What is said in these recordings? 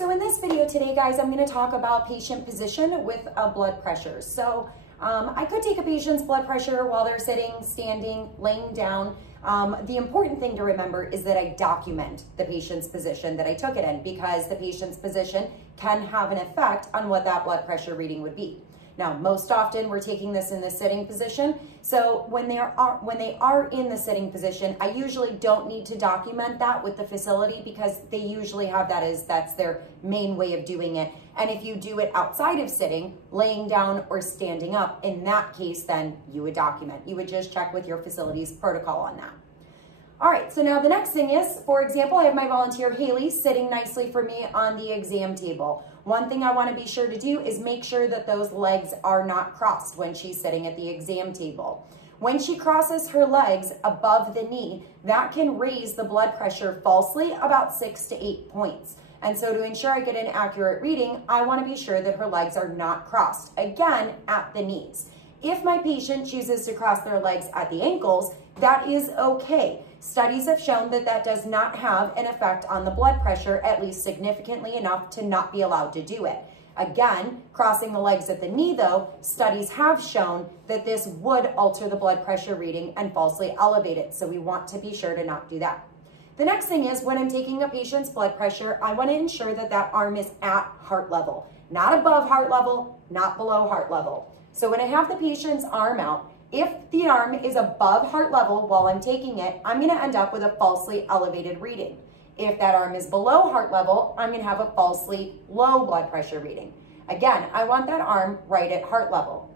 So in this video today, guys, I'm going to talk about patient position with blood pressure. So I could take a patient's blood pressure while they're sitting, standing, laying down. The important thing to remember is that I document the patient's position that I took it in, because the patient's position can have an effect on what that blood pressure reading would be. Now, most often we're taking this in the sitting position. So when they are in the sitting position, I usually don't need to document that with the facility, because they usually have that's their main way of doing it. And if you do it outside of sitting, laying down or standing up, in that case, then you would document. You would just check with your facility's protocol on that. All right, so now the next thing is, for example, I have my volunteer Haley sitting nicely for me on the exam table. One thing I want to be sure to do is make sure that those legs are not crossed when she's sitting at the exam table. When she crosses her legs above the knee, that can raise the blood pressure falsely about 6 to 8 points. And so to ensure I get an accurate reading, I want to be sure that her legs are not crossed, again, at the knees. If my patient chooses to cross their legs at the ankles, that is okay. Studies have shown that that does not have an effect on the blood pressure, at least significantly enough to not be allowed to do it. Again, crossing the legs at the knee, though, studies have shown that this would alter the blood pressure reading and falsely elevate it. So we want to be sure to not do that. The next thing is, when I'm taking a patient's blood pressure, I want to ensure that that arm is at heart level, not above heart level, not below heart level. So when I have the patient's arm out, if the arm is above heart level while I'm taking it, I'm going to end up with a falsely elevated reading. If that arm is below heart level, I'm going to have a falsely low blood pressure reading. Again, I want that arm right at heart level.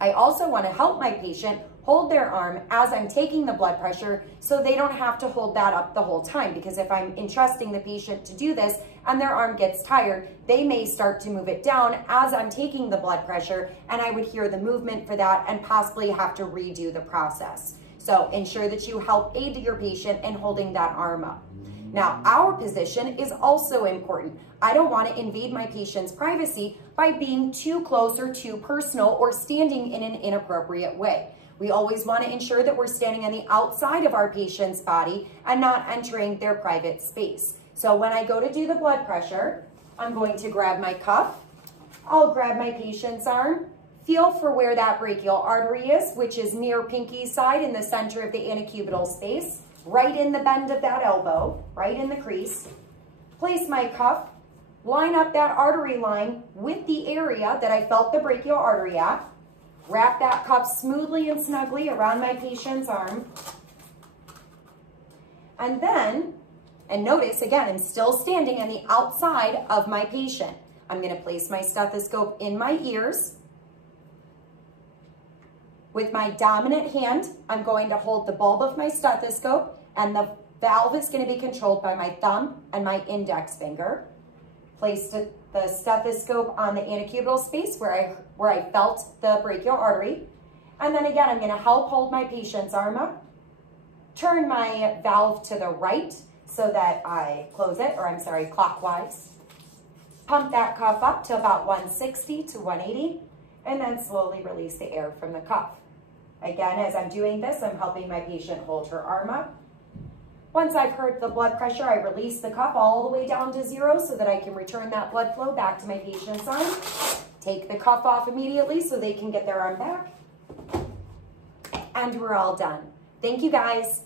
I also want to help my patient hold their arm as I'm taking the blood pressure, so they don't have to hold that up the whole time, because if I'm entrusting the patient to do this and their arm gets tired, they may start to move it down as I'm taking the blood pressure, and I would hear the movement for that and possibly have to redo the process. So ensure that you help aid your patient in holding that arm up. Now, our position is also important. I don't want to invade my patient's privacy by being too close or too personal or standing in an inappropriate way. We always want to ensure that we're standing on the outside of our patient's body and not entering their private space. So when I go to do the blood pressure, I'm going to grab my cuff. I'll grab my patient's arm, feel for where that brachial artery is, which is near pinky side in the center of the antecubital space, right in the bend of that elbow, right in the crease. Place my cuff, line up that artery line with the area that I felt the brachial artery at. Wrap that cuff smoothly and snugly around my patient's arm. And then, and notice again, I'm still standing on the outside of my patient. I'm going to place my stethoscope in my ears. With my dominant hand, I'm going to hold the bulb of my stethoscope, and the valve is going to be controlled by my thumb and my index finger. Place the stethoscope on the antecubital space where I felt the brachial artery. And then again, I'm going to help hold my patient's arm up. Turn my valve to the right so that I close it, or I'm sorry, clockwise. Pump that cuff up to about 160 to 180, and then slowly release the air from the cuff. Again, as I'm doing this, I'm helping my patient hold her arm up. Once I've heard the blood pressure, I release the cuff all the way down to 0 so that I can return that blood flow back to my patient's arm. Take the cuff off immediately so they can get their arm back. And we're all done. Thank you, guys.